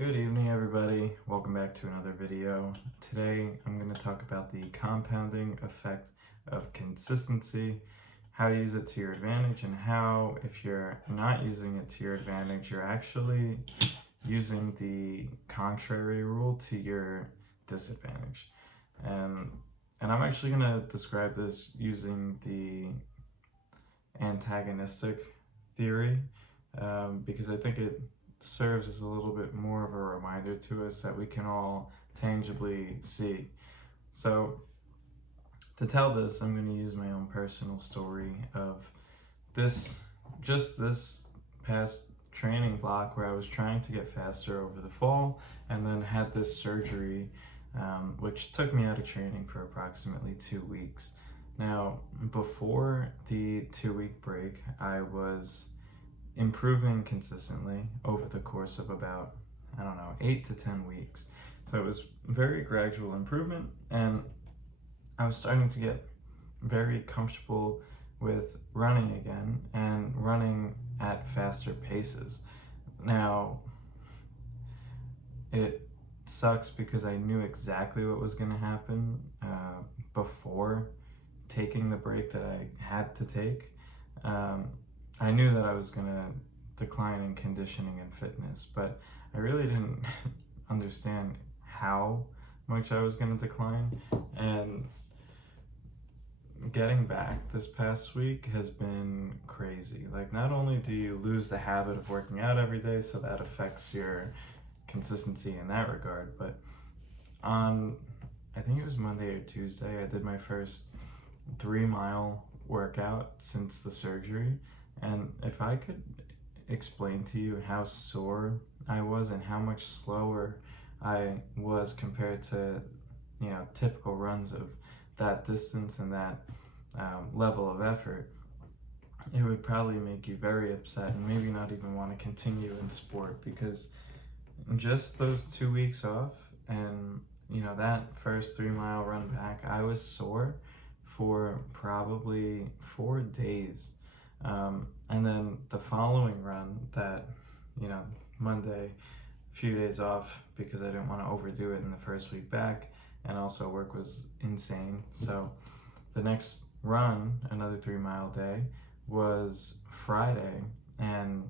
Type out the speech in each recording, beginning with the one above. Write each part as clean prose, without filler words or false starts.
Good evening, everybody. Welcome back to another video. Today, I'm going to talk about the compounding effect of consistency, how to use it to your advantage, and how, if you're not using it to your advantage, you're actually using the contrary rule to your disadvantage. And I'm actually going to describe this using the antagonistic theory because I think it serves as a little bit more of a reminder to us that we can all tangibly see. So to tell this, I'm going to use my own personal story of this past training block where I was trying to get faster over the fall and then had this surgery which took me out of training for approximately 2 weeks. Now, before the 2-week break, I was improving consistently over the course of about, 8 to 10 weeks. So it was very gradual improvement, and I was starting to get very comfortable with running again and running at faster paces. Now, it sucks because I knew exactly what was going to happen before taking the break that I had to take. I knew that I was going to decline in conditioning and fitness, but I really didn't understand how much I was going to decline. And getting back this past week has been crazy. Like, not only do you lose the habit of working out every day, so that affects your consistency in that regard, but on, I think it was Monday or Tuesday, I did my first 3-mile workout since the surgery. And if I could explain to you how sore I was and how much slower I was compared to, typical runs of that distance and that level of effort, it would probably make you very upset and maybe not even want to continue in sport, because just those 2 weeks off and, that first 3-mile run back, I was sore for probably 4 days. And then the following run, that, Monday, a few days off because I didn't want to overdo it in the first week back, and also work was insane. So the next run, another 3-mile day, was Friday, and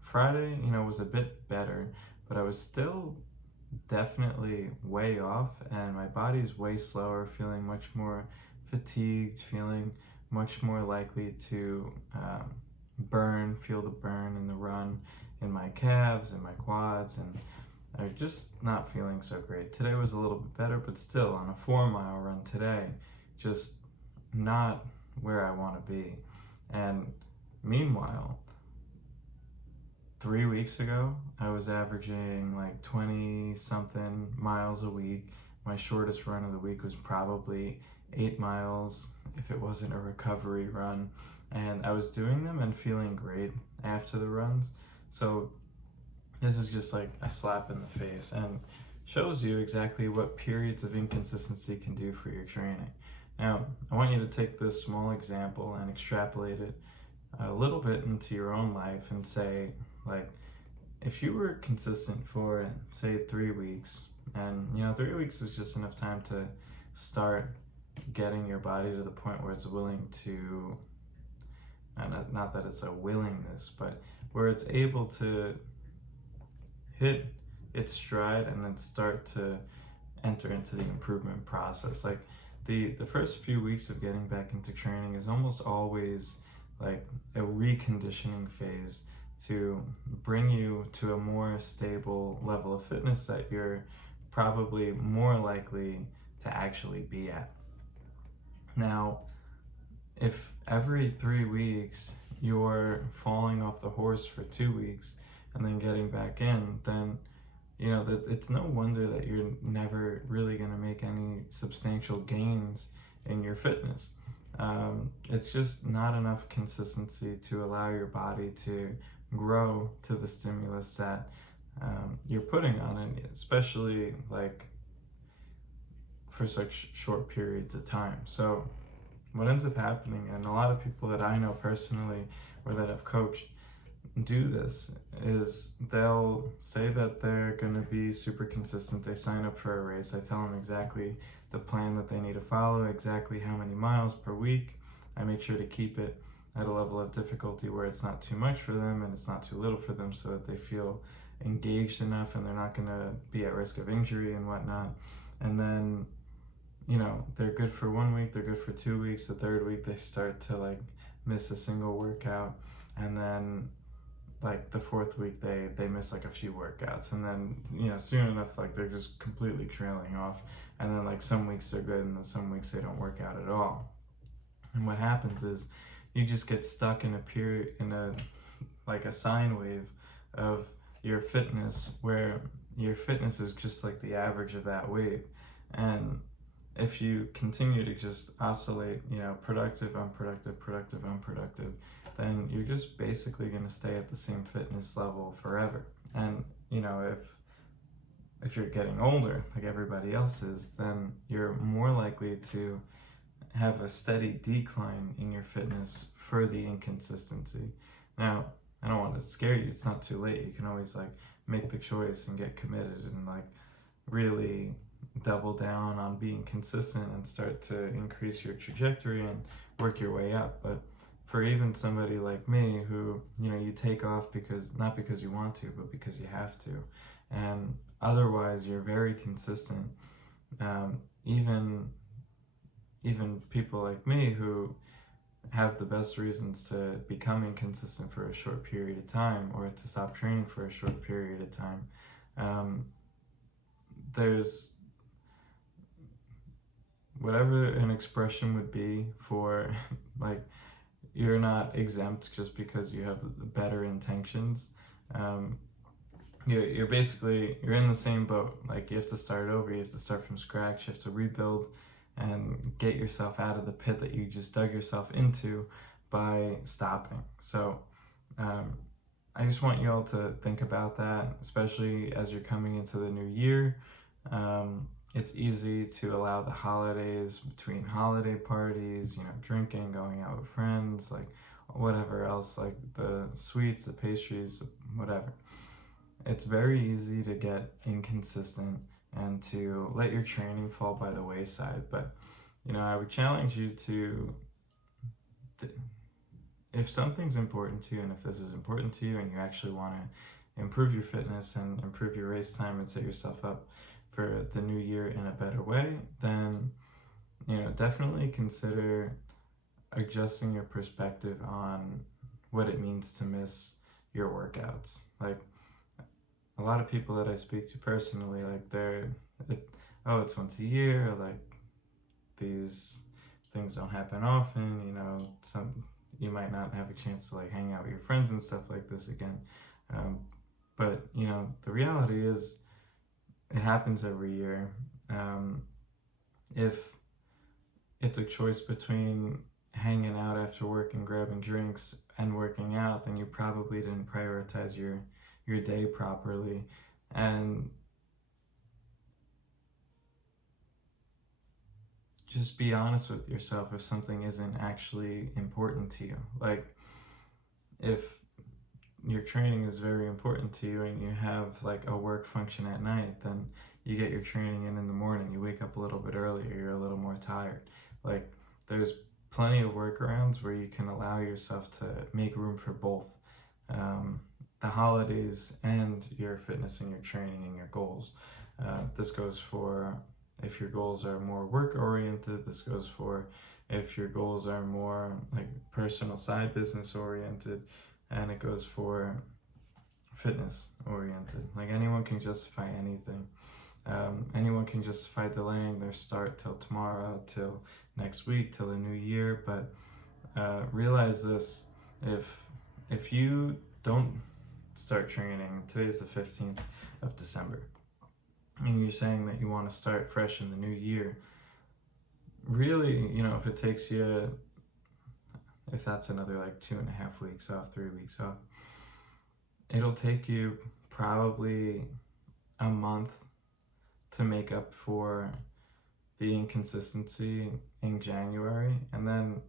Friday, was a bit better, but I was still definitely way off, and my body's way slower, feeling much more fatigued, feeling much more likely to feel the burn in the run in my calves and my quads, and I'm just not feeling so great. Today was a little bit better, but still on a 4-mile run today, just not where I want to be. And meanwhile, 3 weeks ago, I was averaging like 20 something miles a week. My shortest run of the week was probably 8 miles if it wasn't a recovery run, and I was doing them and feeling great after the runs. So this is just like a slap in the face and shows you exactly what periods of inconsistency can do for your training. Now, I want you to take this small example and extrapolate it a little bit into your own life and say, like, if you were consistent for, say, 3 weeks, and 3 weeks is just enough time to start getting your body to the point where it's willing to, not that it's a willingness, but where it's able to hit its stride and then start to enter into the improvement process. Like, the first few weeks of getting back into training is almost always like a reconditioning phase to bring you to a more stable level of fitness that you're probably more likely to actually be at. Now, if every 3 weeks you're falling off the horse for 2 weeks and then getting back in, then it's no wonder that you're never really going to make any substantial gains in your fitness. It's just not enough consistency to allow your body to grow to the stimulus that you're putting on it, especially like for such short periods of time. So what ends up happening, and a lot of people that I know personally or that I've coached, do this is they'll say that they're going to be super consistent. They sign up for a race. I tell them exactly the plan that they need to follow, exactly how many miles per week. I make sure to keep it at a level of difficulty where it's not too much for them and it's not too little for them, so that they feel engaged enough and they're not going to be at risk of injury and whatnot. And then, they're good for 1 week, they're good for 2 weeks. The third week they start to like miss a single workout, and then like the fourth week they miss like a few workouts, and then soon enough like they're just completely trailing off, and then like some weeks they're good and then some weeks they don't work out at all. And what happens is you just get stuck in a period, in a like a sine wave of your fitness, where your fitness is just like the average of that wave. And if you continue to just oscillate, productive, unproductive, productive, unproductive, then you're just basically going to stay at the same fitness level forever. And if you're getting older like everybody else is, then you're more likely to have a steady decline in your fitness for the inconsistency. Now, I don't want to scare you. It's not too late. You can always like make the choice and get committed and like really double down on being consistent and start to increase your trajectory and work your way up. But for even somebody like me who, you take off because, not because you want to, but because you have to, and otherwise you're very consistent, even people like me who have the best reasons to become inconsistent for a short period of time, or to stop training for a short period of time, there's whatever an expression would be for like, you're not exempt just because you have the better intentions. You're basically, you're in the same boat. Like, you have to start over, you have to start from scratch, you have to rebuild and get yourself out of the pit that you just dug yourself into by stopping. So I just want you all to think about that, especially as you're coming into the new year. It's easy to allow the holidays, between holiday parties, drinking, going out with friends, like whatever else, like the sweets, the pastries, whatever. It's very easy to get inconsistent and to let your training fall by the wayside. But, I would challenge you to, if something's important to you, and if this is important to you and you actually want to improve your fitness and improve your race time and set yourself up for the new year in a better way, then definitely consider adjusting your perspective on what it means to miss your workouts. Like, a lot of people that I speak to personally, like it's once a year, like these things don't happen often, you might not have a chance to like hang out with your friends and stuff like this again. But the reality is, it happens every year. If it's a choice between hanging out after work and grabbing drinks and working out, then you probably didn't prioritize your day properly. And just be honest with yourself if something isn't actually important to you. Like, if your training is very important to you and you have like a work function at night, then you get your training in the morning, you wake up a little bit earlier, you're a little more tired. Like, there's plenty of workarounds where you can allow yourself to make room for both the holidays and your fitness and your training and your goals. This goes for if your goals are more work oriented. This goes for if your goals are more like personal side business oriented, and it goes for fitness oriented. Like, anyone can justify anything. Anyone can justify delaying their start till tomorrow, till next week, till the new year. But realize this: if you don't start training, today's the 15th of December, and you're saying that you want to start fresh in the new year, really, if it takes you, if that's another like 2.5 weeks off, 3 weeks off, it'll take you probably a month to make up for the inconsistency in January. And then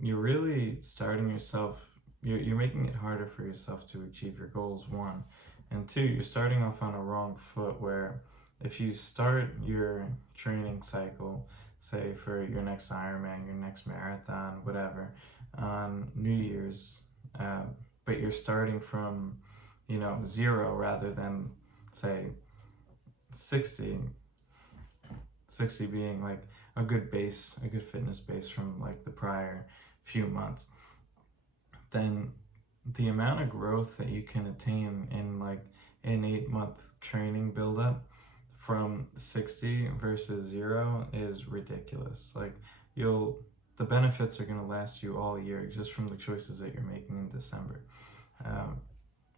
you're really starting yourself you're making it harder for yourself to achieve your goals, one. And two, you're starting off on a wrong foot where if you start your training cycle, say for your next Ironman, your next marathon, whatever, on New Year's, but you're starting from, 0 rather than, say, 60, 60 being like a good base, a good fitness base from like the prior few months, then the amount of growth that you can attain in like an 8-month training buildup from 60 versus 0 is ridiculous. Like the benefits are going to last you all year just from the choices that you're making in December.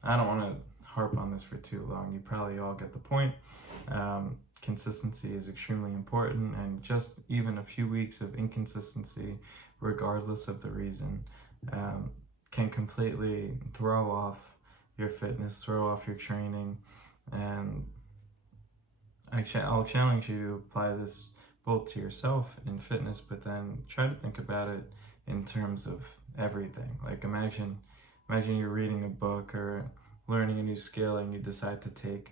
I don't want to harp on this for too long. You probably all get the point. Consistency is extremely important, and just even a few weeks of inconsistency, regardless of the reason, can completely throw off your fitness, throw off your training. And I'll challenge you to apply this both to yourself in fitness, but then try to think about it in terms of everything. Like imagine you're reading a book or learning a new skill and you decide to take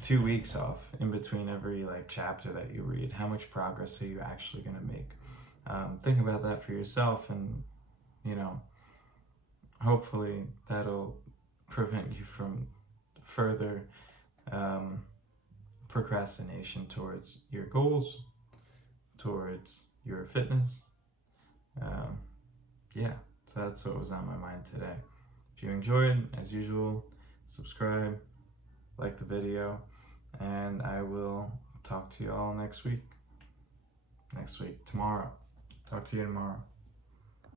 2 weeks off in between every like chapter that you read. How much progress are you actually going to make? Think about that for yourself, and hopefully that'll prevent you from further procrastination towards your goals, towards your fitness. So that's what was on my mind today. If you enjoyed, as usual, subscribe, like the video, and I will talk to you all next week. Tomorrow. Talk to you tomorrow.